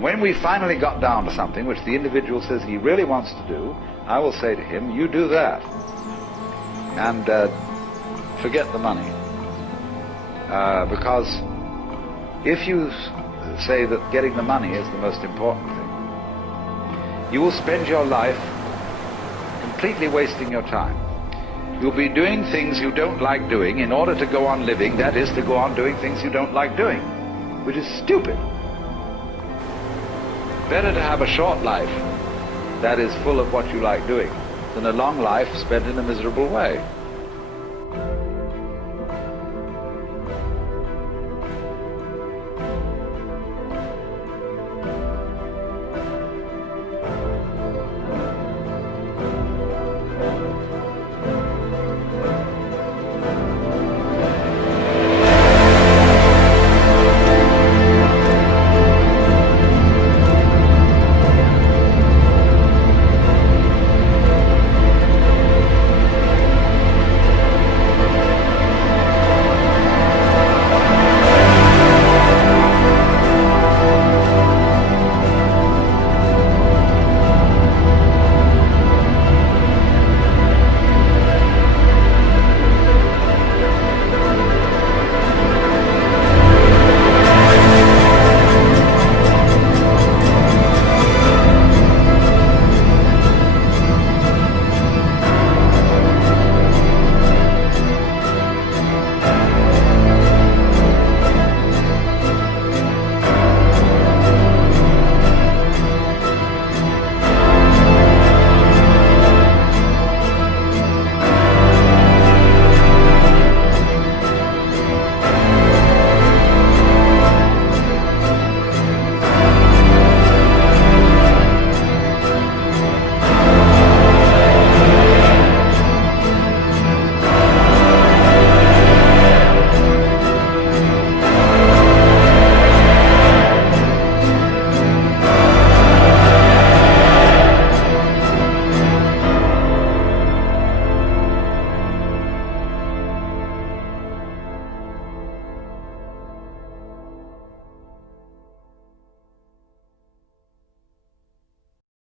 When we finally got down to something which the individual says he really wants to do, I will say to him, you do that. And forget the money. Because if you say that getting the money is the most important thing, you will spend your life completely wasting your time. You'll be doing things you don't like doing in order to go on living, that is, to go on doing things you don't like doing, which is stupid. Better to have a short life that is full of what you like doing than a long life spent in a miserable way.